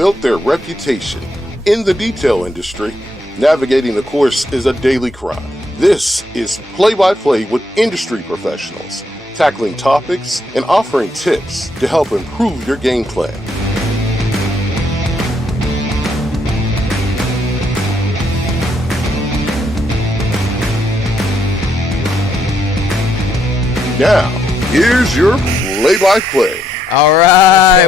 built their reputation in the detail industry, navigating the course is a daily grind. This is Play-by-Play with industry professionals, tackling topics and offering tips to help improve your game plan. Now, here's your play-by-play. All right,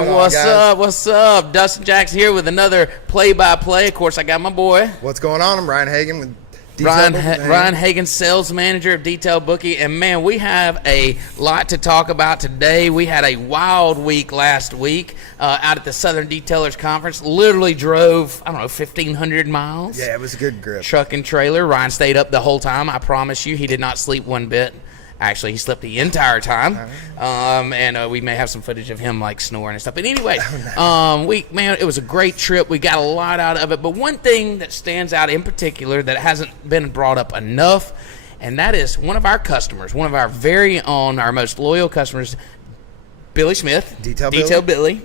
what's up? Dustin Jackson here with another play-by-play. Of course, I got my boy. What's going on? I'm Ryan Hagan with Ryan Hagan, sales manager of Detail Bookie. And, man, we have a lot to talk about today. We had a wild week last week out at the Southern Detailers Conference. Literally drove, 1,500 miles. Yeah, it was a good grip. Truck and trailer. Ryan stayed up the whole time. I promise you, he did not sleep one bit. Actually, he slept the entire time, and we may have some footage of him like snoring and stuff. But anyway, it was a great trip. We got a lot out of it. But one thing that stands out in particular that hasn't been brought up enough, and that is one of our customers, one of our very own, our most loyal customers, Billy Smith, Detail Billy,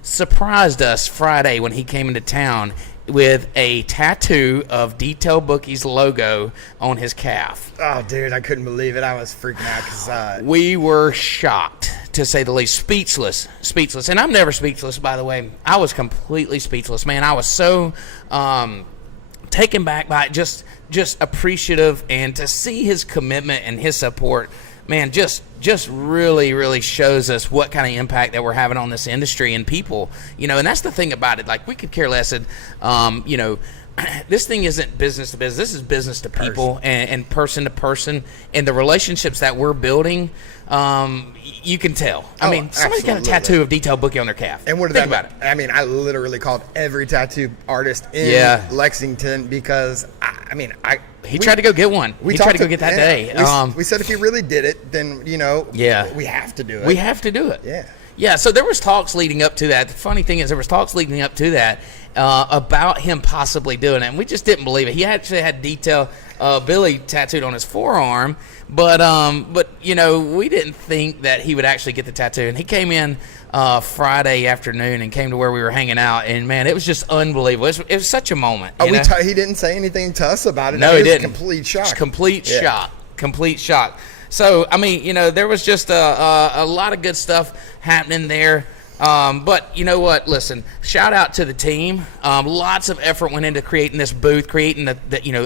surprised us Friday when he came into town with a tattoo of Detail Bookie's logo on his calf. Oh, dude, I couldn't believe it. I was freaking out because we were shocked, to say the least. Speechless. And I'm never speechless, by the way. I was completely speechless, man. I was so taken back by it, just appreciative, and to see his commitment and his support, man, just really, really shows us what kind of impact that we're having on this industry and people, and that's the thing about it. Like, we could care less, this thing isn't business to business. This is business to people and person to person, and the relationships that we're building, you can tell. Somebody's got a tattoo of Detail Bookie on their calf. And what did that mean? I mean, I literally called every tattoo artist in Lexington because, he tried to go get one. He tried to go get that day. We said if he really did it, then, we have to do it. We have to do it. Yeah. Yeah, so there was talks leading up to that. The funny thing is there was talks leading up to that about him possibly doing it, and we just didn't believe it. He actually had Detail Billy tattooed on his forearm, but we didn't think that he would actually get the tattoo. And he came in Friday afternoon and came to where we were hanging out, and, man, it was just unbelievable. It was such a moment. He didn't say anything to us about it. No, he didn't. Complete shock. Just complete shock. So, there was just a lot of good stuff happening there. But you know what? Listen, shout out to the team. Lots of effort went into creating this booth, creating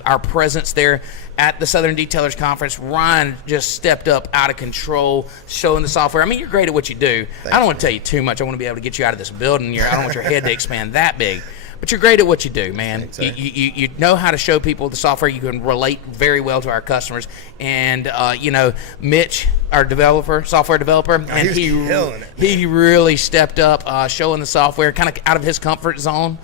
our presence there at the Southern Detailers Conference. Ryan just stepped up out of control, showing the software. You're great at what you do. I don't want to tell you too much. I want to be able to get you out of this building. I don't want your head to expand that big. But you're great at what you do, man. You know how to show people the software. You can relate very well to our customers. And, Mitch, our software developer, and he really stepped up showing the software kind of out of his comfort zone.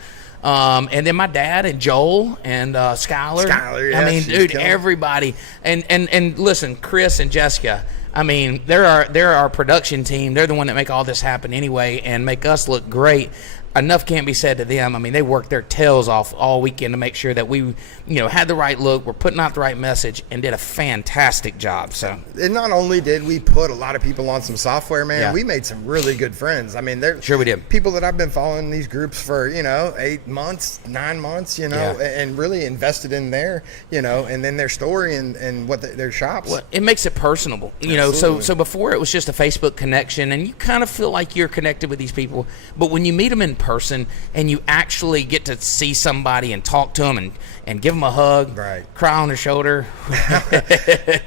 And then my dad and Joel and Skylar. Dude, everybody. And listen, Chris and Jessica, they're our production team. They're the one that make all this happen anyway and make us look great. Enough can't be said to them. They worked their tails off all weekend to make sure that we, had the right look, we're putting out the right message, and did a fantastic job. So, and not only did we put a lot of people on some software, man, we made some really good friends. Sure we did. People that I've been following these groups for, 8 months, 9 months, and really invested in their, and then their story and what their shops. Well, it makes it personable, So before it was just a Facebook connection, and you kind of feel like you're connected with these people, but when you meet them in person and you actually get to see somebody and talk to them and give them a hug, cry on their shoulder.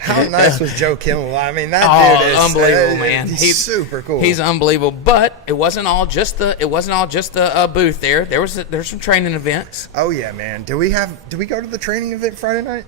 How nice was Joe Kimmel? That dude is unbelievable, man. He's super cool. He's unbelievable. But it wasn't all just the booth there. There's some training events. Oh yeah, man. Did we go to the training event Friday night?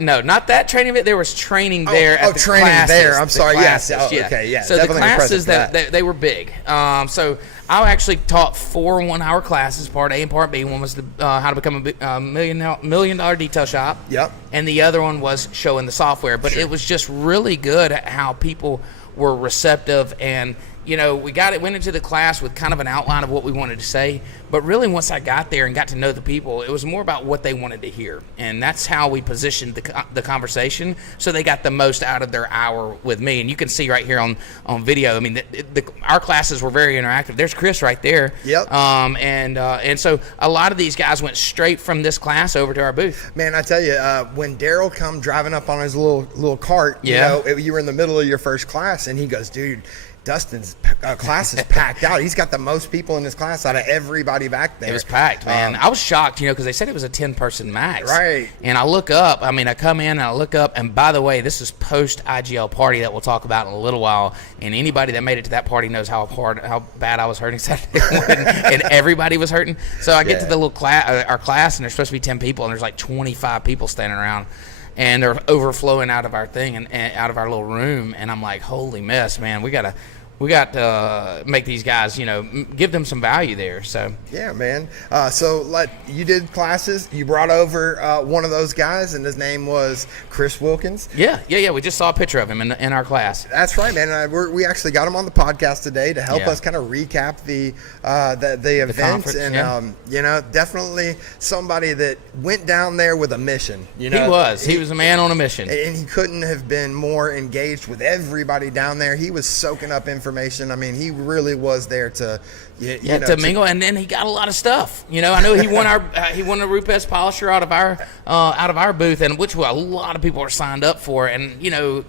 No, not that training event. There was training there. At the training classes, there. I'm sorry. Classes, yes. Okay. Yeah. So the classes they were big. So I actually taught 4 1-hour classes, part A and part B. One was how to become a $1 million detail shop. Yep. And the other one was showing the software. But it was just really good at how people were receptive and we went into the class with kind of an outline of what we wanted to say, but really once I got there and got to know the people, it was more about what they wanted to hear, and that's how we positioned the conversation so they got the most out of their hour with me. And you can see right here on video, I mean, our classes were very interactive. There's Chris right there. Yep. And so a lot of these guys went straight from this class over to our booth. Man, I tell you, when Daryl come driving up on his little cart, Yeah. you were in the middle of your first class, and he goes, dude, Dustin's class is packed out. He's got the most people in his class out of everybody back there. It was packed, man. I was shocked, because they said it was a 10-person max. Right. And I look up, I come in and I look up, and by the way, this is post-IGL party that we'll talk about in a little while, and anybody that made it to that party knows how bad I was hurting Saturday morning, and everybody was hurting. So I get to the little our class, and there's supposed to be 10 people, and there's like 25 people standing around. And they're overflowing out of our thing and out of our little room. And I'm like, holy mess, man. We got to make these guys, give them some value there. So yeah, man. So you did classes. You brought over one of those guys, and his name was Chris Wilkins. Yeah. We just saw a picture of him in our class. That's right, man. And we actually got him on the podcast today to help us kind of recap the event. And definitely somebody that went down there with a mission. He was a man on a mission, and he couldn't have been more engaged with everybody down there. He was soaking up information. I mean, he really was there to mingle, and then he got a lot of stuff. I know he won the Rupes Polisher out of our booth, and which a lot of people are signed up for, and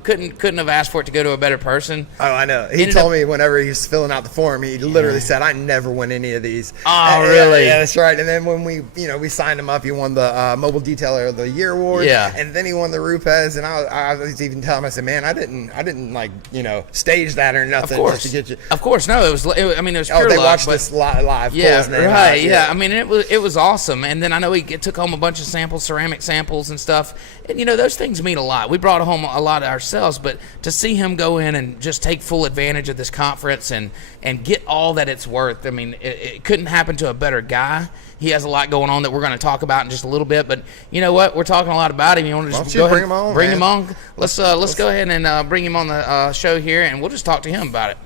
couldn't have asked for it to go to a better person. Oh, I know. He told me whenever he was filling out the form, he literally said, "I never win any of these." Oh, really? Yeah, that's right. And then when we signed him up, he won the Mobile Detailer of the Year award. Yeah. And then he won the Rupes, and I was even telling him, I said, "Man, I didn't like stage that or nothing." Of course. Just to get you. Of course, no. It was pure they luck, watched this live. Yeah, pull his name right. out. Yeah, I mean, it was awesome. And then I know he took home a bunch of samples, ceramic samples and stuff. And those things mean a lot. We brought home a lot ourselves, but to see him go in and just take full advantage of this conference and get all that it's worth. I mean, it couldn't happen to a better guy. He has a lot going on that we're going to talk about in just a little bit. But you know what? We're talking a lot about him. You want to just go bring ahead, him on? Bring him on. Let's go ahead and bring him on the show here, and we'll just talk to him about it.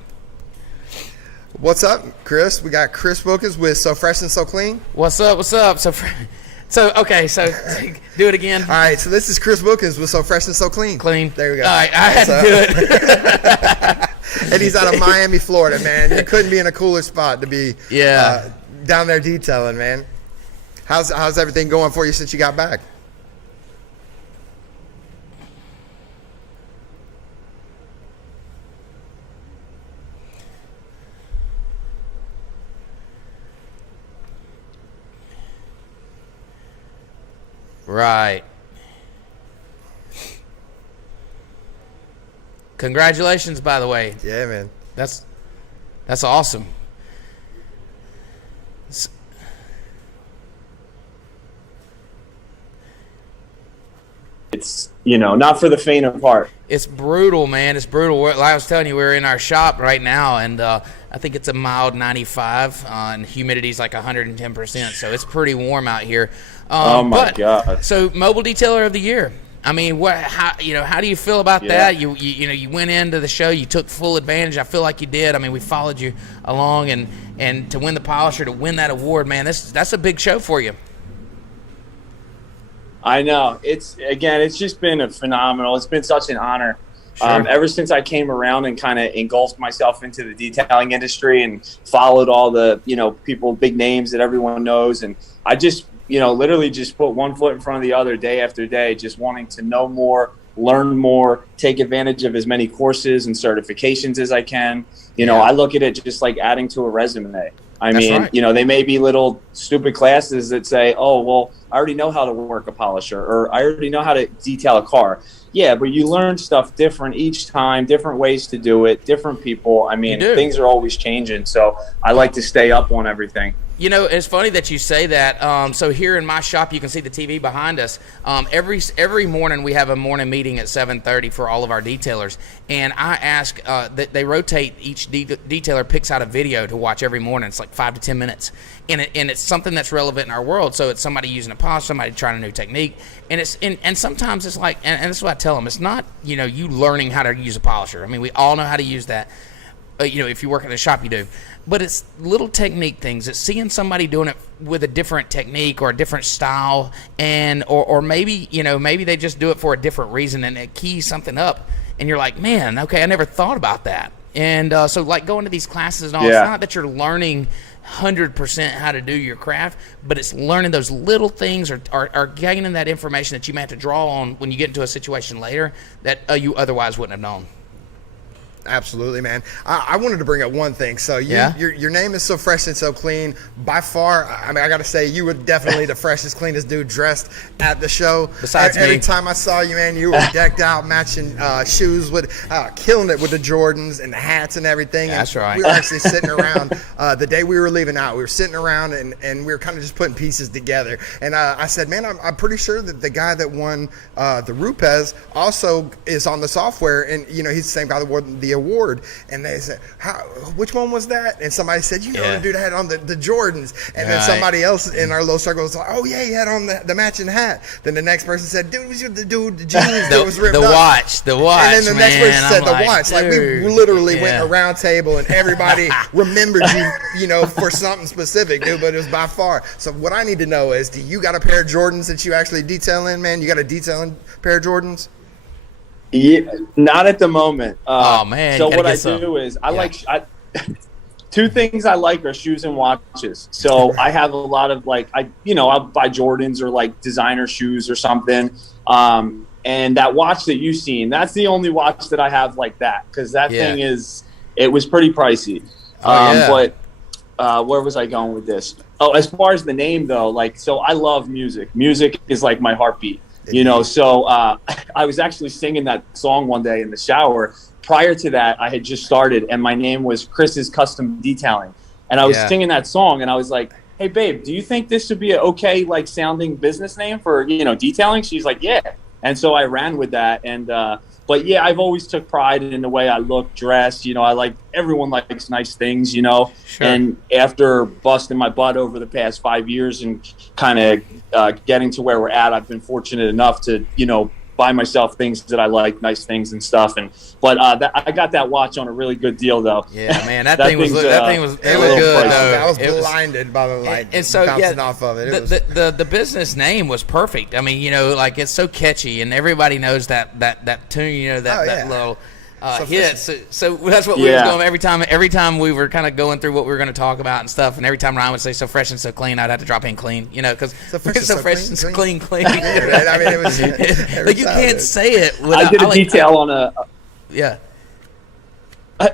What's up, Chris? We got Chris Wilkins with So Fresh and So Clean. What's up? So okay, so do it again. All right, so this is Chris Wilkins with So Fresh and So Clean. There we go. All right, I had to do it. And he's out of Miami, Florida, man. You couldn't be in a cooler spot to be down there detailing, man. How's everything going for you since you got back? Right. Congratulations, by the way. Yeah, man. That's awesome. It's, not for the faint of heart. It's brutal, man. It's brutal. Like I was telling you, we're in our shop right now, and I think it's a mild 95, and humidity's like 110%, so it's pretty warm out here. Oh my God! So, Mobile Detailer of the Year. I mean, how do you feel about that? You went into the show, you took full advantage. I feel like you did. I mean, we followed you along, and to win the Polisher, to win that award, man, that's a big show for you. I know. It's just been phenomenal. It's been such an honor. Sure. Ever since I came around and kind of engulfed myself into the detailing industry and followed all the, people, big names that everyone knows. And I just, literally just put one foot in front of the other day after day, just wanting to know more, learn more, take advantage of as many courses and certifications as I can. I look at it just like adding to a resume. I mean, right. They may be little stupid classes that say, oh, well, I already know how to work a polisher, or I already know how to detail a car. Yeah, but you learn stuff different each time, different ways to do it, different people. I mean, things are always changing. So I like to stay up on everything. It's funny that you say that. So here in my shop, you can see the TV behind us. Every morning we have a morning meeting at 7:30 for all of our detailers, and I ask that they rotate. Each detailer picks out a video to watch every morning. It's like 5 to 10 minutes, and it's something that's relevant in our world. So it's somebody using a polish, somebody trying a new technique, and sometimes it's like, and that's what I tell them. It's not you learning how to use a polisher. I mean, we all know how to use that. if you work in a shop, you do. But it's little technique things. It's seeing somebody doing it with a different technique or a different style, and or maybe maybe they just do it for a different reason, and it keys something up, and you're like, man, okay, I never thought about that. And so like going to these classes and all, it's not that you're learning 100% how to do your craft, but it's learning those little things or gaining that information that you may have to draw on when you get into a situation later that you otherwise wouldn't have known. Absolutely, man. I wanted to bring up one thing. So your name is So Fresh and So Clean. By far, I mean, I got to say, you were definitely the freshest, cleanest dude dressed at the show. Besides every me. time I saw you, man, you were decked out, matching shoes with, killing it with the Jordans and the hats and everything. And that's right. We were actually sitting around the day we were leaving out. We were sitting around and we were kind of just putting pieces together. And I said, man, I'm pretty sure that the guy that won the Rupes also is on the software, and he's the same guy that won the award. And they said, which one was that? And somebody said, the dude had on the Jordans. And then somebody else in our little circle was like, oh yeah, he had on the matching hat. Then the next person said, dude, was the jeans that was ripped up. The watch. And then the next person said the watch. Like, we literally went around table and everybody remembered you, for something specific, dude, but it was by far. So what I need to know is, do you got a pair of Jordans that you actually detail in, man? You got a detailing pair of Jordans? Yeah, not at the moment. Oh man! So what I do is two things I like are shoes and watches. So I have a lot of I'll buy Jordans or like designer shoes or something. And that watch that you've seen, that's the only watch that I have like that, because that thing it was pretty pricey. But where was I going with this? Oh, as far as the name though, so I love music. Music is like my heartbeat. So I was actually singing that song one day in the shower. Prior to that, I had just started, and my name was Chris's Custom Detailing. And I was singing that song, and I was like, hey, babe, do you think this would be an okay, sounding business name for, detailing? She's like, yeah. And so I ran with that. And but, yeah, I've always took pride in the way I look, dress. Everyone likes nice things, Sure. And after busting my butt over the past 5 years and kind of getting to where we're at, I've been fortunate enough to, buy myself things that I like, nice things and stuff. But I got that watch on a really good deal, though. Yeah, man, that thing was good. I was blinded by the light and so, bouncing off of it. The business name was perfect. I mean, it's so catchy, and everybody knows that tune, that little hit. So that's what we was going every time we were kind of going through what we were going to talk about and stuff, and every time Ryan would say "so fresh and so clean," I'd have to drop in "clean," because so fresh and so clean. Yeah, I mean, it was you can't say it without, I did a detail on a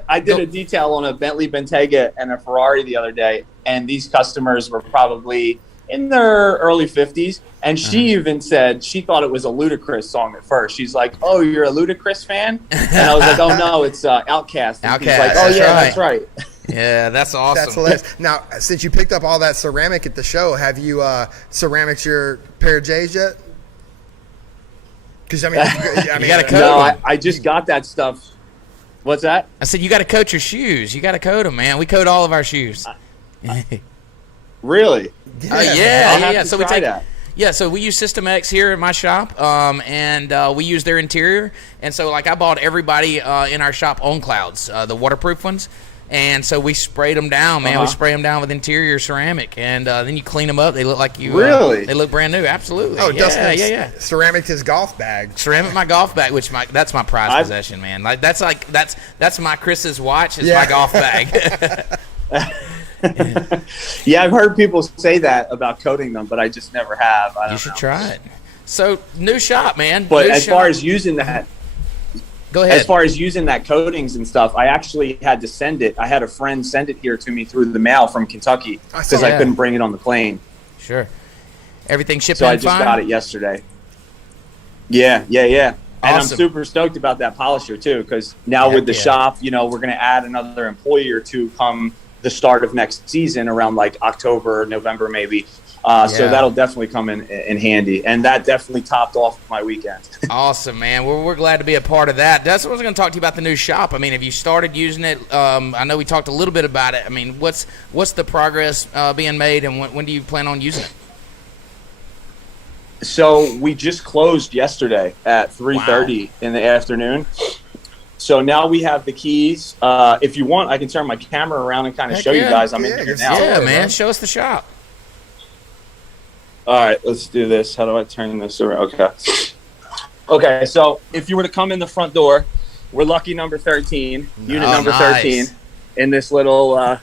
I did a detail on a Bentley Bentayga and a Ferrari the other day, and these customers were probably in their early 50s, and she even said she thought it was a Ludacris song at first. She's like, "Oh, you're a Ludacris fan?" And I was like, "Oh no, it's Outkast." And he's like, "Oh yeah, that's right." Yeah, that's awesome. That's hilarious. Now, since you picked up all that ceramic at the show, have you ceramics your pair of J's yet? Because I mean, you got to coat them. I just got that stuff. What's that? I said you got to coat your shoes. You got to coat them, man. We coat all of our shoes. Really? Yeah. So we take that. Yeah, so we use System X here at my shop, and we use their interior. And so, I bought everybody in our shop on clouds, the waterproof ones. And so we sprayed them down, man. We spray them down with interior ceramic, and then you clean them up. They look like you. Really? They look brand new. Absolutely. Oh, yeah. Ceramic his golf bag. Ceramic my golf bag, that's my prized possession, man. That's my Chris's watch. Is my golf bag. Yeah, I've heard people say that about coating them, but I just never have. You should try it. So, new shop, man. But as far as using that, go ahead. As far as using that coatings and stuff, I actually had to send it. I had a friend send it here to me through the mail from Kentucky because I couldn't bring it on the plane. Sure. Everything shipped so in I just fine? got it yesterday. Yeah. And Awesome. I'm super stoked about that polisher too, because now with the shop, we're going to add another employee or two come the start of next season around October, November maybe. So that'll definitely come in handy, and that definitely topped off my weekend. Awesome, man. We're glad to be a part of that. That's what I was going to talk to you about, the new shop. I mean, have you started using it? I know we talked a little bit about it. I mean, what's the progress being made, and when do you plan on using it? So we just closed yesterday at 3:30 in the afternoon. So now we have the keys. If you want, I can turn my camera around and kind of show you guys. I'm in here now. Yeah, man. Show us the shop. All right, let's do this. How do I turn this around? Okay, so if you were to come in the front door, we're lucky number 13, unit number 13, in this little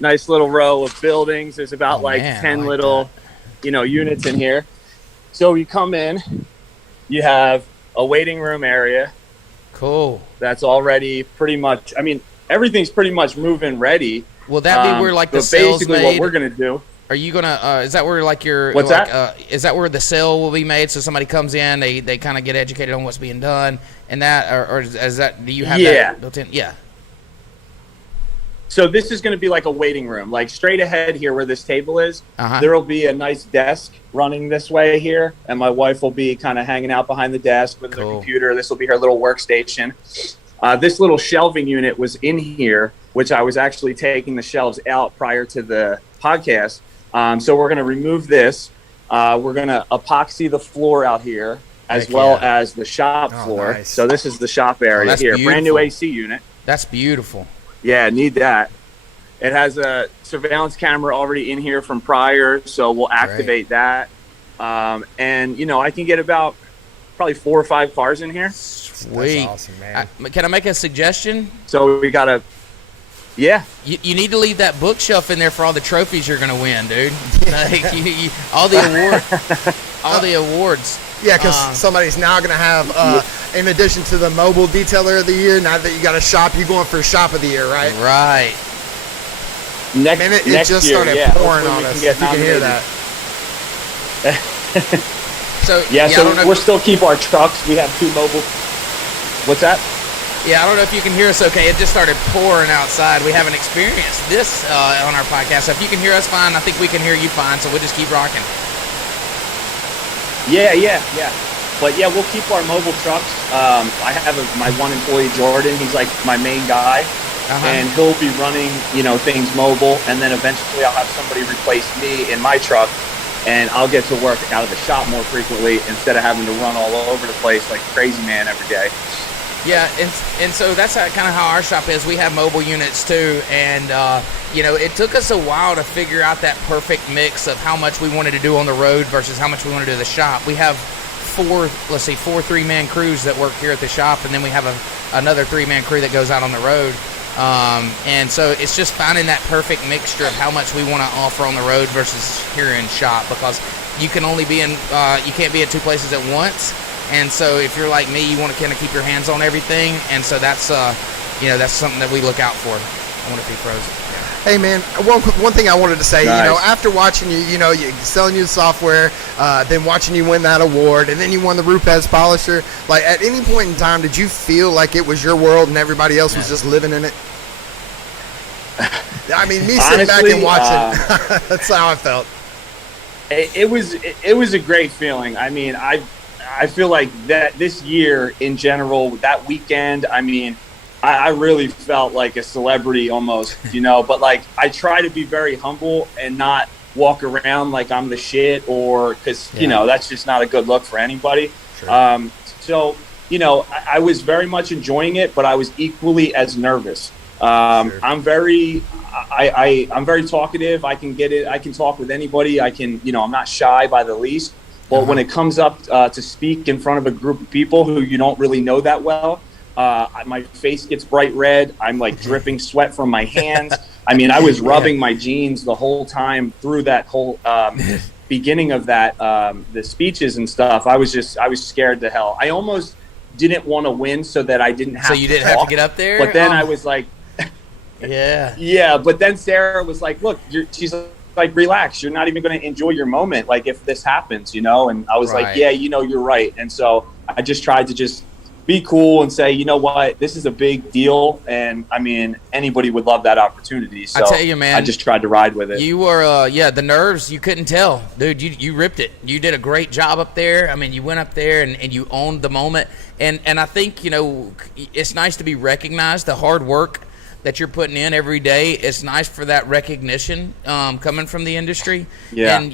nice little row of buildings. There's about 10 little, units in here. So you come in, you have a waiting room area. Cool. That's already pretty much, everything's pretty much moving ready. Will that be where the cell's basically made? What we're going to do. Are you gonna? Is that where your? What's that? Is that where the cell will be made? So somebody comes in, they kind of get educated on what's being done, and that, or is that? Do you have that built in? Yeah. So this is going to be like a waiting room, like straight ahead here where this table is. There will be a nice desk running this way here, and my wife will be kind of hanging out behind the desk with her computer. This will be her little workstation. This little shelving unit was in here, which I was actually taking the shelves out prior to the podcast. So we're going to remove this. We're going to epoxy the floor out here as well as the shop floor. Nice. So this is the shop area here. Beautiful. Brand new AC unit. That's beautiful. Yeah, need that. It has a surveillance camera already in here from prior, so we'll activate that. And, I can get about probably 4 or 5 cars in here. Sweet. That's awesome, man. Can I make a suggestion? So we got to... Yeah. You need to leave that bookshelf in there for all the trophies you're going to win, dude. All the awards. Yeah, because somebody's now going to have, in addition to the mobile detailer of the year, now that you got a shop, you're going for shop of the year, right? Right. Next just year, started pouring on us. You can hear that. So we'll still keep our trucks. We have 2 mobile. What's that? Yeah, I don't know if you can hear us okay. It just started pouring outside. We haven't experienced this on our podcast. So if you can hear us fine, I think we can hear you fine. So we'll just keep rocking. Yeah. But yeah, we'll keep our mobile trucks. I have my one employee, Jordan. He's like my main guy. And he'll be running, things mobile. And then eventually I'll have somebody replace me in my truck. And I'll get to work out of the shop more frequently instead of having to run all over the place like a crazy man every day. Yeah, and so that's kind of how our shop is. We have mobile units too, and it took us a while to figure out that perfect mix of how much we wanted to do on the road versus how much we wanted to do at the shop. We have 4 3-man crews that work here at the shop, and then we have another 3-man crew that goes out on the road. And so it's just finding that perfect mixture of how much we want to offer on the road versus here in shop, because you can only be you can't be at 2 places at once. And so if you're like me, you want to kind of keep your hands on everything. And so that's, that's something that we look out for. I want to be frozen. Hey, man, one thing I wanted to say, after watching you, you selling you the software, then watching you win that award, and then you won the Rupes Polisher, like at any point in time, did you feel like it was your world and everybody else was just living in it? I mean, me sitting back and watching, that's how I felt. It was a great feeling. I mean, I feel like that this year in general, that weekend, I really felt like a celebrity almost, but like I try to be very humble and not walk around like I'm the shit because, that's just not a good look for anybody. Sure. So, I was very much enjoying it, but I was equally as nervous. Sure. I'm very talkative. I can get it. I can talk with anybody. I'm not shy by the least. But when it comes up to speak in front of a group of people who you don't really know that well, my face gets bright red. I'm like dripping sweat from my hands. I was rubbing my jeans the whole time through that whole beginning of that, the speeches and stuff. I was scared to hell. I almost didn't want to win so that I didn't have to So you didn't have to get up there? But then I was like, yeah. But then Sarah was like, look, she's like, relax, you're not even going to enjoy your moment like if this happens, and I was like, yeah, you're right. And so I just tried to just be cool and say, you know what, this is a big deal, and anybody would love that opportunity. So I tell you, man, I just tried to ride with it. You were the nerves, you couldn't tell, dude. You ripped it. You did a great job up there. You went up there and you owned the moment, and I think it's nice to be recognized, the hard work that you're putting in every day. It's nice for that recognition coming from the industry. Yeah. And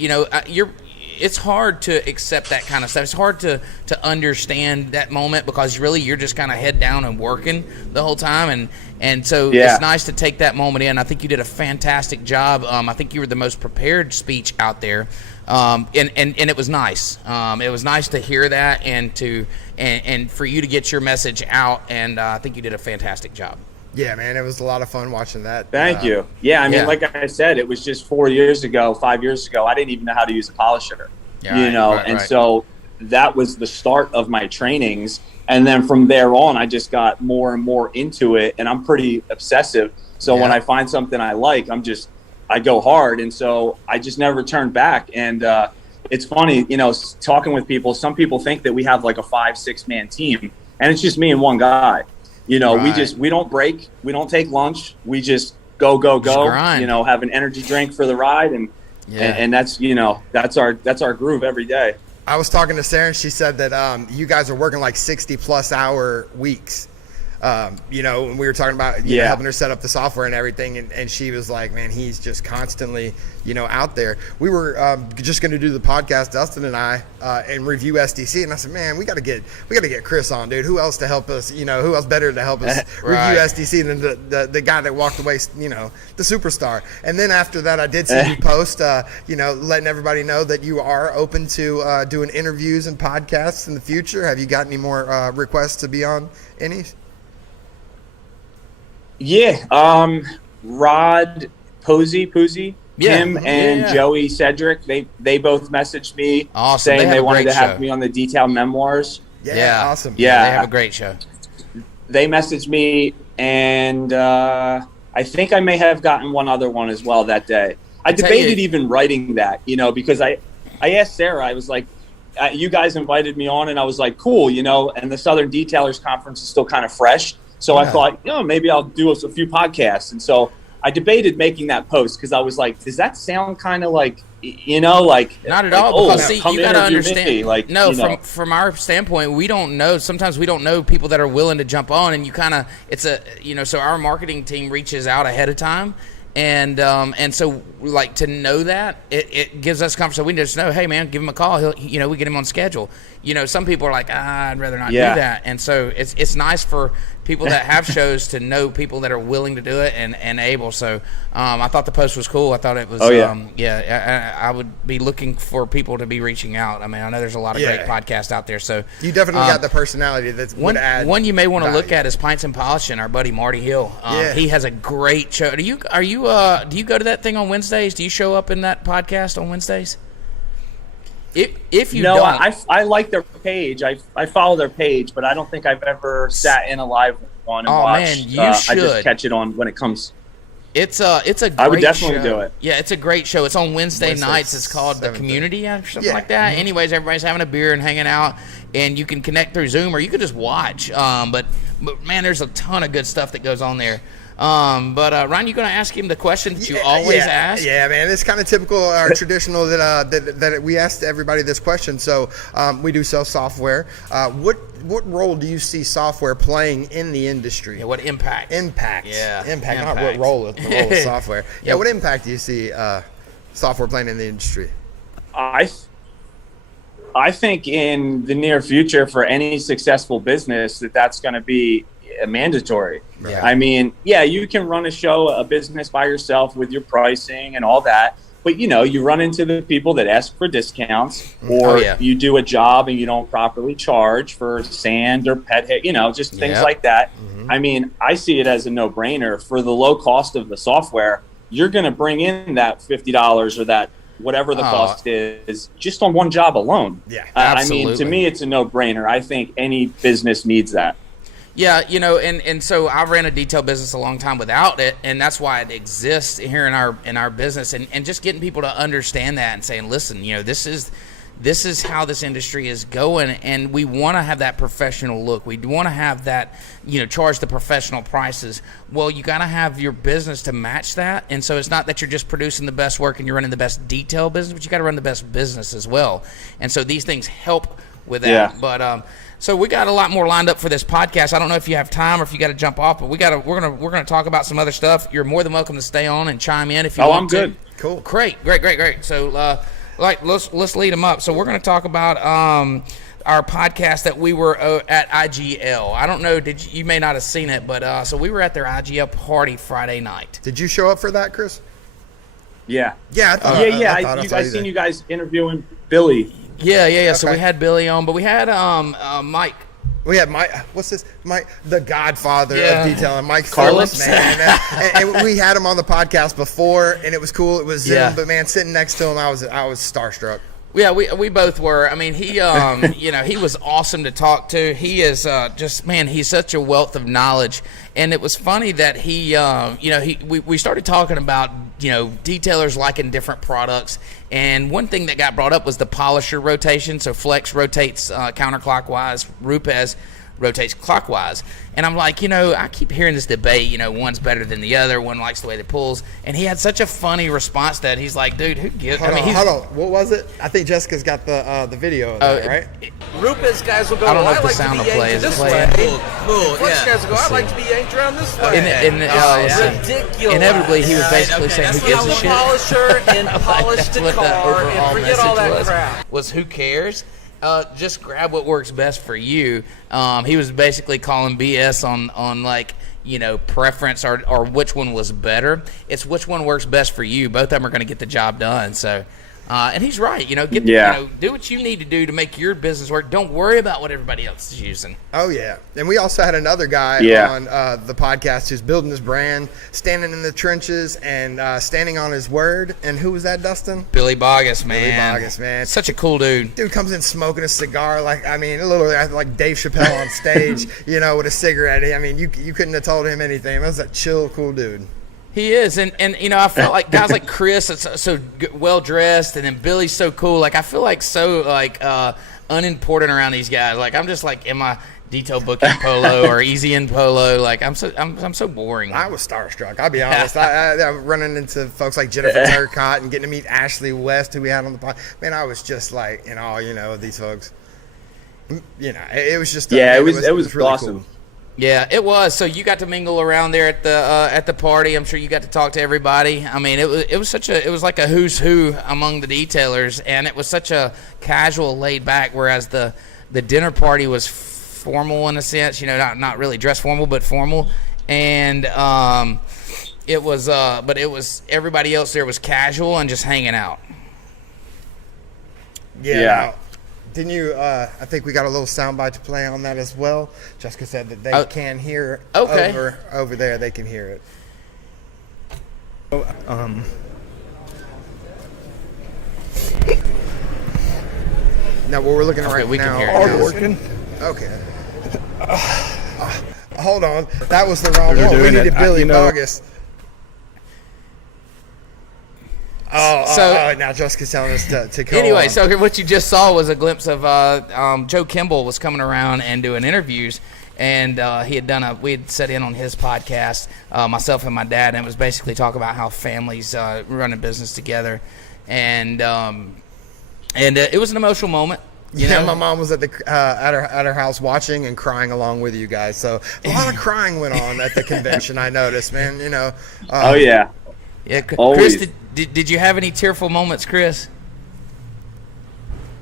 it's hard to accept that kind of stuff. It's hard to understand that moment because really you're just kind of head down and working the whole time. And so it's nice to take that moment in. I think you did a fantastic job. I think you were the most prepared speech out there. And it was nice. It was nice to hear that and for you to get your message out. And I think you did a fantastic job. Yeah, man, it was a lot of fun watching that. Thank you. Yeah, I mean, like I said, it was just 5 years ago, I didn't even know how to use a polisher, so that was the start of my trainings. And then from there on, I just got more and more into it, and I'm pretty obsessive. So when I find something I like, I go hard. And so I just never turned back. And it's funny, talking with people, some people think that we have like a 5-6 man team, and it's just me and one guy. We don't break, we don't take lunch, we just go, have an energy drink for the ride, and that's our groove every day. I was talking to Sarah, and she said that you guys are working like 60+ hour weeks. When we were talking about helping her set up the software and everything, and she was like, man, he's just constantly out there. We were just going to do the podcast, Dustin and I, and review SDC, and I said, man, we got to get Chris on, dude. Who else to help us? Who else better to help us review SDC than the guy that walked away, the superstar. And then after that, I did see you post, letting everybody know that you are open to doing interviews and podcasts in the future. Have you got any more requests to be on any? Yeah, Rod Posey, Tim and Joey Cedric, they both messaged me saying they wanted to have me on the detailed memoirs. Yeah, awesome. Yeah, they have a great show. They messaged me, and I think I may have gotten one other one as well that day. I debated even writing that, because I asked Sarah, I was like, you guys invited me on, and I was like, cool, and the Southern Detailers Conference is still kind of fresh. So I thought, maybe I'll do a few podcasts. And so I debated making that post because I was like, does that sound kind of like, not at all. Because see, you got to understand. From our standpoint, we don't know. Sometimes we don't know people that are willing to jump on, and so our marketing team reaches out ahead of time. And so like to know that it gives us comfort. So we just know, hey man, give him a call. We get him on schedule. Some people are like, I'd rather not do that. And so it's nice for people that have shows to know people that are willing to do it and able. So I thought the post was cool. I thought it was, I would be looking for people to be reaching out. I mean, I know there's a lot of great podcasts out there. So you definitely got the personality that would add. One you may want to look at is Pints and Polishing. Our buddy Marty Hill. He has a great show. Do you go to that thing on Wednesdays? Do you show up in that podcast on Wednesdays? If you don't, I like their page. I follow their page, but I don't think I've ever sat in a live one and watched. Man, you should. I just catch it on when it comes. It's a great I would definitely show. do it. Yeah, it's a great show. It's on Wednesday nights. It's called The Community or something like that. Mm-hmm. Anyways, everybody's having a beer and hanging out, and you can connect through Zoom or you can just watch. But man, there's a ton of good stuff that goes on there. But Ryan, you going to ask him the question that you always ask? Yeah, man, it's kind of typical or traditional that we ask everybody this question. So we do sell software. What role do you see software playing in the industry? Yeah, what impact? Impact. Yeah, impact. Not what role. The role of software. Yeah, what impact do you see software playing in the industry? I think in the near future for any successful business that's going to be mandatory. Yeah. I mean, you can run a business by yourself with your pricing and all that, but you run into the people that ask for discounts, or you do a job and you don't properly charge for sand or pet hair, just things like that. Mm-hmm. I mean, I see it as a no-brainer. For the low cost of the software, you're going to bring in that $50 or that whatever the cost is just on one job alone. Yeah, absolutely. I mean, to me, it's a no-brainer. I think any business needs that. Yeah, and so I ran a detail business a long time without it, and that's why it exists here in our business, and just getting people to understand that and saying, listen, this is how this industry is going, and we want to have that professional look. We want to have that, charge the professional prices. Well, you got to have your business to match that, and so it's not that you're just producing the best work and you're running the best detail business, but you got to run the best business as well. And so these things help with that. Yeah. But so we got a lot more lined up for this podcast. I don't know if you have time or if you got to jump off, but we're gonna talk about some other stuff. You're more than welcome to stay on and chime in if you want to. I'm good. Cool. Great. So let's lead them up. So we're going to talk about our podcast that we were at IGL. I don't know, you may not have seen it, but so we were at their IGL party Friday night. Did you show up for that, Chris? Yeah. Yeah. I seen you guys interviewing Billy. Yeah. Okay. So we had Billy on, but we had Mike. We had Mike. What's this? Mike, the Godfather of detailing, Mike Carlos, man. and we had him on the podcast before, and it was cool. It was Zoom, Yeah. but man, sitting next to him, I was starstruck. Yeah, we both were. I mean, he he was awesome to talk to. He is he's such a wealth of knowledge. And it was funny that we started talking about, detailers liking different products. And one thing that got brought up was the polisher rotation. So Flex rotates counterclockwise, Rupes rotates clockwise. And I'm like, I keep hearing this debate, one's better than the other, one likes the way it pulls. And he had such a funny response that he's like, dude, who gives? Hold on. What was it? I think Jessica's got the video of that, right? Rupes guys will go, I don't know if the like sound to will be play. yanked Is it this playing? way. Cool. Flex guys will go, I like to be yanked around this way. Ridiculous. Inevitably, he was basically saying, who gives a shit? Polisher and polish the car and forget all that crap. Was who cares? Just grab what works best for you. He was basically calling BS on like, preference or which one was better. It's which one works best for you. Both of them are going to get the job done. So, and he's right. Do what you need to do to make your business work. Don't worry about what everybody else is using. Oh yeah, and we also had another guy on the podcast who's building his brand, standing in the trenches and standing on his word. And who was that, Dustin? Billy Bogus, man. Billy Bogus, man. Such a cool dude. Dude comes in smoking a cigar, literally like Dave Chappelle on stage, with a cigarette. I mean, you couldn't have told him anything. That was a chill, cool dude. He is, and I felt like guys like Chris are so well dressed, and then Billy's so cool. Like I feel like so unimportant around these guys. Like I'm just like in my detail Bookie polo or Easy in polo. Like I'm so boring. I was starstruck. I'll be honest. I'm running into folks like Jennifer Turcotte and getting to meet Ashley West, who we had on the pod. Man, I was just like in awe, of these folks. It was just it was really awesome. Cool. Yeah, it was. So you got to mingle around there at the party. I'm sure you got to talk to everybody. I mean, it was like a who's who among the detailers, and it was such a casual, laid back. Whereas the dinner party was formal in a sense, not really dress formal, but formal, and it was everybody else there was casual and just hanging out. Yeah. Didn't you? I think we got a little soundbite to play on that as well. Jessica said that they can hear over there. They can hear it. Now what we're looking at right we now. Can hear it. Working. Okay. Hold on. That was the wrong one. We needed Billy Bogus. Now Jessica's telling us to go anyway, on. so what you just saw was a glimpse of Joe Kimball was coming around and doing interviews, and we had set in on his podcast, myself and my dad, and it was basically talk about how families run a business together, and it was an emotional moment. My mom was at her house watching and crying along with you guys. So a lot of crying went on at the convention. I noticed, man. Oh yeah. Yeah, Always. Chris, did you have any tearful moments, Chris?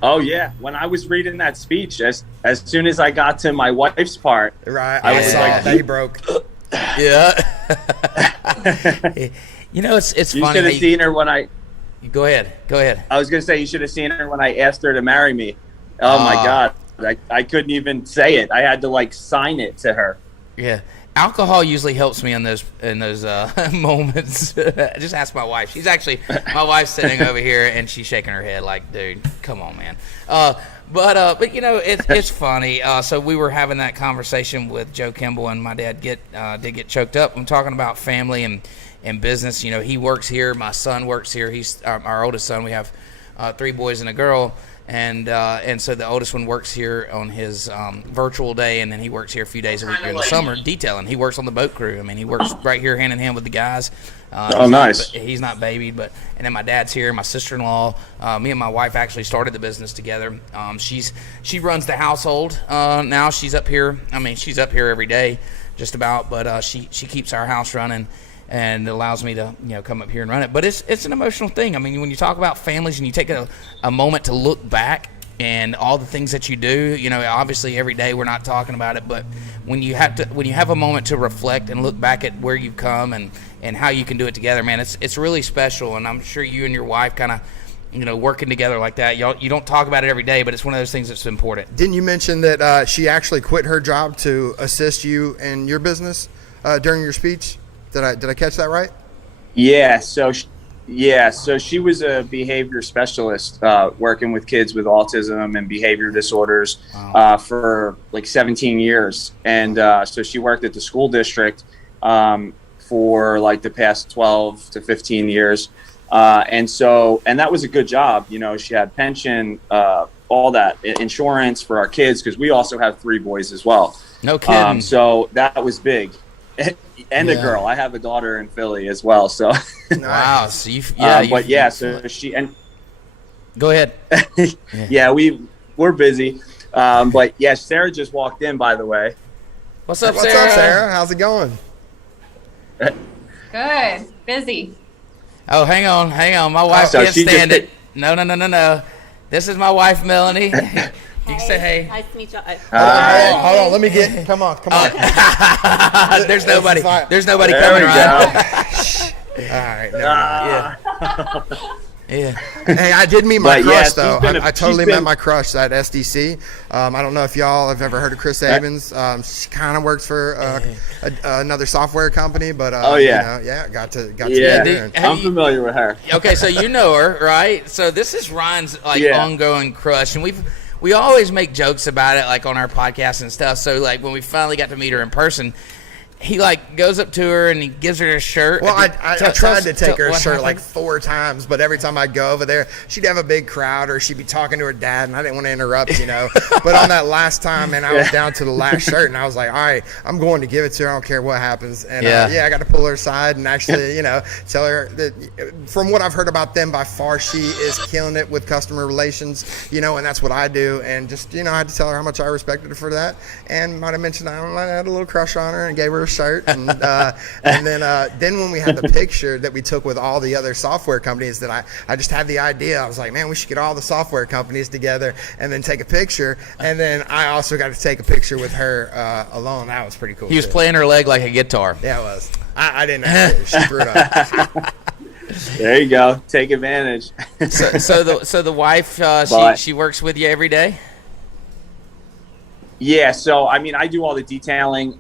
Oh yeah, when I was reading that speech, as soon as I got to my wife's part, right, I was saw like, that he broke. Yeah. It's you funny. should have seen her when I. Go ahead. I was gonna say you should have seen her when I asked her to marry me. Oh my God, I couldn't even say it. I had to sign it to her. Yeah. Alcohol usually helps me in those moments. Just ask my wife. My wife's sitting over here and she's shaking her head like, dude, come on, man. But it's funny. So we were having that conversation with Joe Kimball, and my dad did get choked up. I'm talking about family and business. He works here. My son works here. He's our oldest son. We have 3 boys and a girl. And so the oldest one works here on his virtual day, and then he works here a few days a week during the summer detailing. He works on the boat crew. I mean, he works right here hand in hand with the guys. Nice. He's not babied, and then my dad's here. My sister-in-law, me and my wife actually started the business together. She runs the household now. She's up here. I mean, she's up here every day, just about. But she keeps our house running. and it allows me to, come up here and run it. But it's an emotional thing. I mean, when you talk about families and you take a moment to look back and all the things that you do, obviously every day we're not talking about it, but when you have a moment to reflect and look back at where you've come and how you can do it together, man, it's really special. And I'm sure you and your wife kind of, working together like that, you don't talk about it every day, but it's one of those things that's important. Didn't you mention that she actually quit her job to assist you in your business during your speech? Did I catch that right? Yeah. So she was a behavior specialist working with kids with autism and behavior disorders for like 17 years. And so she worked at the school district for like the past 12 to 15 years. And that was a good job. She had pension, all that, insurance for our kids, because we also have 3 boys as well. No kidding. So that was big. And a girl. I have a daughter in Philly as well. So wow. So so she and go ahead. Yeah, we're busy. But yeah, Sarah just walked in, by the way. What's up, Sarah? What's up, Sarah? How's it going? Good. Busy. Oh, hang on. My wife can't stand it. No. This is my wife, Melanie. You can say hey. Nice to meet you. Hold on. Let me get. Come on. There's nobody. There's nobody there coming we around. All right. Yeah. Hey, I did meet my crush though. I totally met been- my crush at SDC. I don't know if y'all have ever heard of Chris Abens. She kind of works for another software company, but got to meet her. I'm familiar with her. Okay, so you know her, right? So this is Ryan's ongoing crush, and we always make jokes about it, like on our podcast and stuff. So like when we finally got to meet her in person, he like goes up to her and he gives her a shirt. Well, I tried to take her a shirt like 4 times, but every time I'd go over there, she'd have a big crowd or she'd be talking to her dad, and I didn't want to interrupt, But on that last time, man, I was down to the last shirt, and I was like, all right, I'm going to give it to her. I don't care what happens. And I got to pull her aside and actually, tell her that from what I've heard about them, by far she is killing it with customer relations, and that's what I do. And just, I had to tell her how much I respected her for that, and might have mentioned I had a little crush on her and gave her a shirt, and then when we had the picture that we took with all the other software companies, that I just had the idea. I was like, man, we should get all the software companies together and then take a picture. And then I also got to take a picture with her alone. That was pretty cool. He was playing her leg like a guitar. Yeah, it was. I didn't have to. She threw it up. There you go. Take advantage. So the wife, she works with you every day? Yeah. So I mean, I do all the detailing.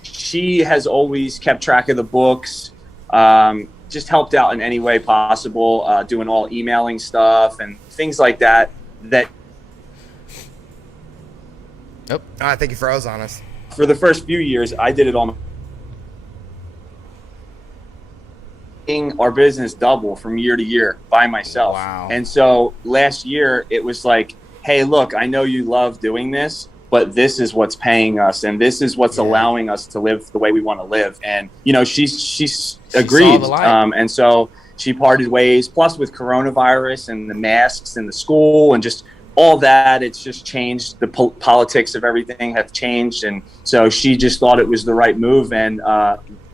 She has always kept track of the books, just helped out in any way possible, doing all emailing stuff and things like that. Oh, I think you froze on us. For the first few years, I did it all. Our business double from year to year by myself. Wow. And so last year it was like, hey, look, I know you love doing this, but this is what's paying us, and this is what's allowing us to live the way we want to live. And she's agreed, and so she parted ways. Plus, with coronavirus and the masks and the school and just all that, it's just changed. The politics of everything have changed, and so she just thought it was the right move, and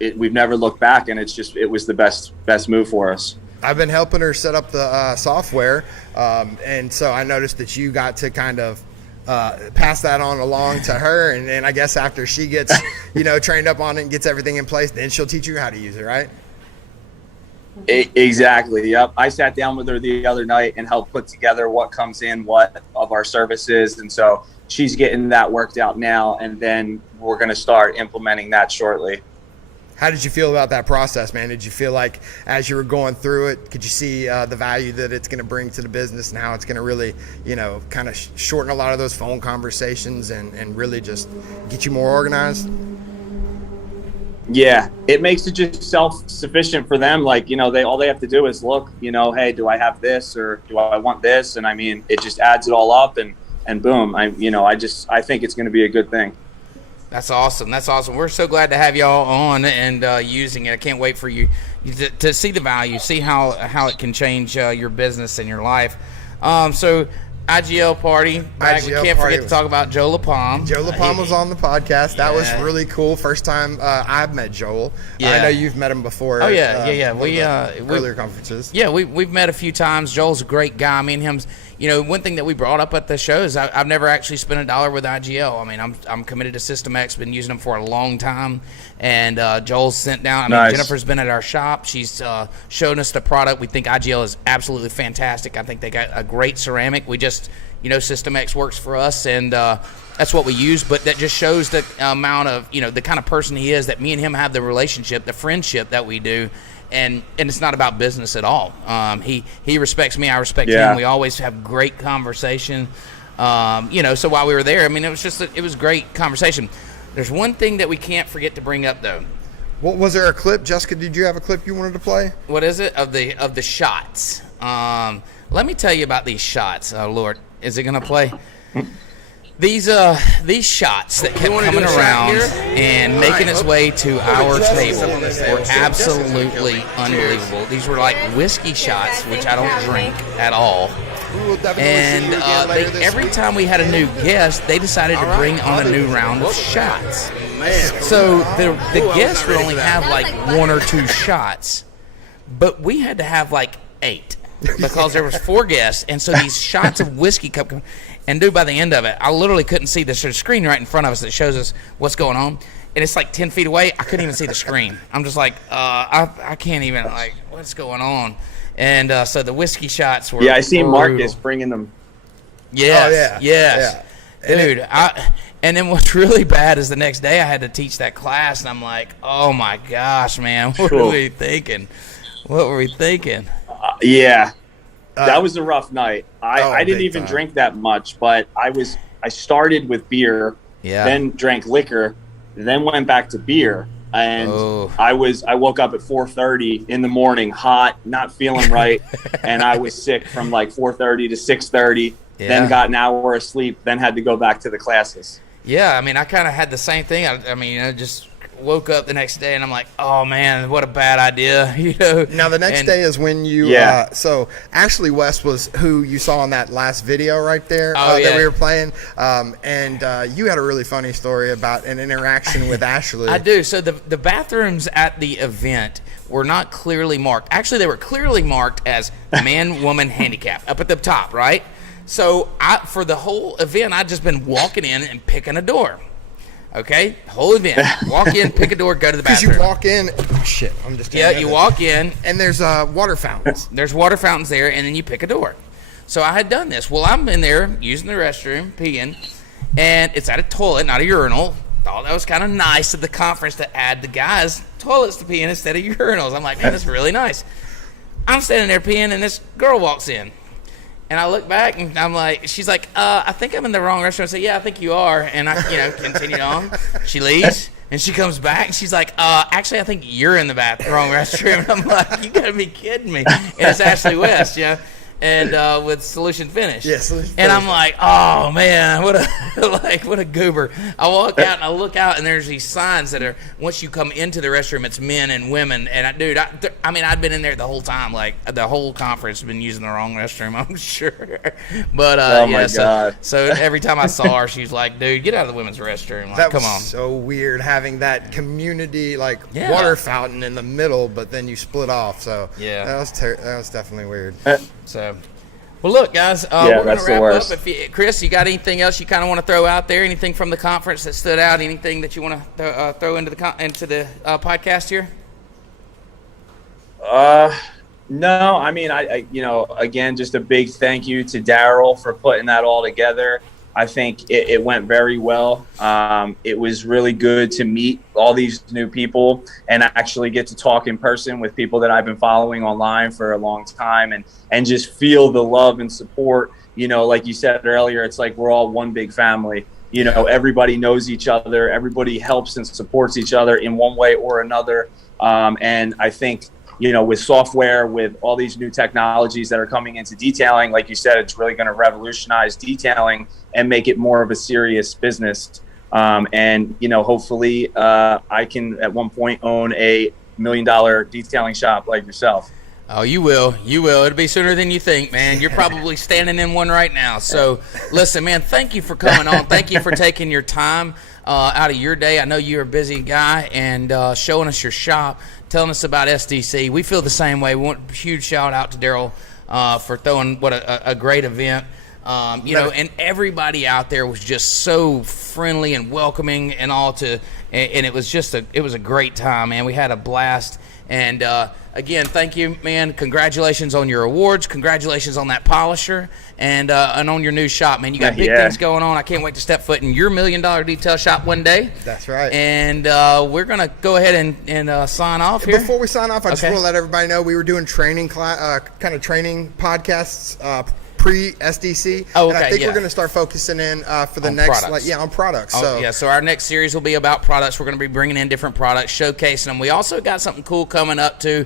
we've never looked back. And it was the best move for us. I've been helping her set up the software, and so I noticed that you got to kind of pass that on along to her, and then I guess after she gets trained up on it and gets everything in place, then she'll teach you how to use it, right? Exactly. Yep. I sat down with her the other night and helped put together what comes in what of our services, and so she's getting that worked out now, and then we're going to start implementing that shortly. How did you feel about that process, man? Did you feel like as you were going through it, could you see the value that it's going to bring to the business and how it's going to really, kind of shorten a lot of those phone conversations and really just get you more organized? Yeah, it makes it just self-sufficient for them. Like, all they have to do is look, hey, do I have this or do I want this? And I mean, it just adds it all up and boom, I think it's going to be a good thing. That's awesome. We're so glad to have y'all on and using it. I can't wait for you to see the value, see how it can change your business and your life. So IGL party. We can't forget to talk about Joe LaPalm. Joe LaPalm was on the podcast. That was really cool. First time I've met Joel. Yeah. I know you've met him before. Oh yeah. We earlier conferences. Yeah, we've met a few times. Joel's a great guy. Me and him's. One thing that we brought up at the show is I've never actually spent $1 with IGL. I mean, I'm committed to System X. Been using them for a long time. And Joel's sent down. I mean, Jennifer's been at our shop. She's shown us the product. We think IGL is absolutely fantastic. I think they got a great ceramic. We just, System X works for us, and that's what we use. But that just shows the amount of, the kind of person he is, that me and him have the relationship, the friendship that we do. And it's not about business at all. He respects me. I respect him. We always have great conversation. So while we were there, I mean, it was great conversation. There's one thing that we can't forget to bring up, though. What was there a clip, Jessica? Did you have a clip you wanted to play? What is it of the shots? Let me tell you about these shots. Oh Lord, is it gonna play? These shots that kept coming around and making its way to our table were absolutely unbelievable. These were like whiskey shots, which I don't drink at all. And every time we had a new guest, they decided to bring on a new round of shots. So the guests would only have like 1 or 2 shots, but we had to have like 8 because there was 4 guests, and so these shots of whiskey kept coming. And dude, by the end of it, I literally couldn't see the screen right in front of us that shows us what's going on. And it's like 10 feet away. I couldn't even see the screen. I'm just like, I can't even, like, what's going on? And so the whiskey shots were I see brutal. Marcus bringing them. Yes, Oh, yeah. yes. Yeah. Dude, and then what's really bad is the next day I had to teach that class, and I'm like, oh my gosh, man, what were we thinking? What were we thinking? That was a rough night. I didn't even drink that much, but I started with beer, then drank liquor, then went back to beer, and I woke up at 4:30 in the morning, hot, not feeling right, and I was sick from like 4:30 to 6:30. Then got an hour of sleep, then had to go back to the classes. Yeah, I mean, I kind of had the same thing. I just woke up the next day and I'm like, oh man, what a bad idea, Now the next day is when you so Ashley West was who you saw in that last video right there that we were playing, and you had a really funny story about an interaction with Ashley. I do. So the bathrooms at the event were not clearly marked. Actually, they were clearly marked as man, woman, handicap up at the top, right? So for the whole event, I'd just been walking in and picking a door. Okay, whole event. Walk in, pick a door, go to the bathroom. Because you walk in, I'm just you walk in, and there's water fountains. There's water fountains there, and then you pick a door. So I had done this. Well, I'm in there using the restroom, peeing, and it's at a toilet, not a urinal. Thought that was kind of nice of the conference to add the guys toilets to pee in instead of urinals. I'm like, man, that's really nice. I'm standing there peeing, and this girl walks in. And I look back, and I'm like, she's like, I think I'm in the wrong restroom. I say, yeah, I think you are. And I, continued on. She leaves, and she comes back, and she's like, actually, I think you're in the wrong restroom. And I'm like, you got to be kidding me. And it's Ashley West, and with Solution Finish. Yeah, Solution And Finish. I'm like, oh man, what a goober. I walk out and I look out, and there's these signs that are, once you come into the restroom, it's men and women. And I'd been in there the whole time, like the whole conference, been using the wrong restroom, I'm sure. But God. so every time I saw her, she was like, dude, get out of the women's restroom. Like, That come was on. so weird having that community water fountain in the middle, but then you split off. So that was definitely weird. So, well, look, guys, we're going that's to the wrap up. worst. Chris, you got anything else you kind of want to throw out there? Anything from the conference that stood out? Anything that you want to throw into the podcast here? No, I mean, I again, just a big thank you to Daryl for putting that all together. I think it went very well. It was really good to meet all these new people and actually get to talk in person with people that I've been following online for a long time and just feel the love and support. Like you said earlier, it's like we're all one big family. Everybody knows each other. Everybody helps and supports each other in one way or another. And I think, with software, with all these new technologies that are coming into detailing, like you said, it's really going to revolutionize detailing and make it more of a serious business. And hopefully I can at one point own $1 million detailing shop like yourself. Oh, you will. You will. It'll be sooner than you think, man. You're probably standing in one right now. So, listen, man, thank you for coming on. Thank you for taking your time out of your day. I know you're a busy guy, and showing us your shop, telling us about SDC. We feel the same way. We want a huge shout-out to Daryl for throwing what a great event. You know, and everybody out there was just so friendly and welcoming and all and it was just it was a great time, man. We had a blast. And again, thank you, man. Congratulations on your awards. Congratulations on that polisher and on your new shop, man. You got big things going on. I can't wait to step foot in your $1 million detail shop one day. That's right. And we're gonna go ahead and sign off here. Before we sign off, I just want to let everybody know we were doing training kind of training podcasts. Pre-SDC. Oh, okay, and I think we're going to start focusing in for the next products. on products. So our next series will be about products. We're going to be bringing in different products, showcasing them. We also got something cool coming up too.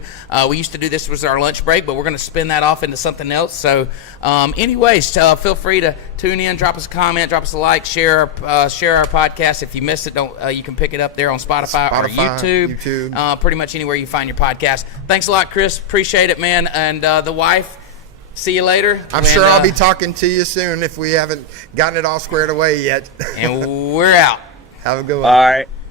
We used to do this was our lunch break, but we're going to spin that off into something else. So anyways, feel free to tune in, drop us a comment, drop us a like, share our podcast. If you missed it, you can pick it up there on Spotify or YouTube. Pretty much anywhere you find your podcast. Thanks a lot, Chris. Appreciate it, man. And the wife, see you later. I'm sure I'll be talking to you soon if we haven't gotten it all squared away yet. And we're out. Have a good one. All right.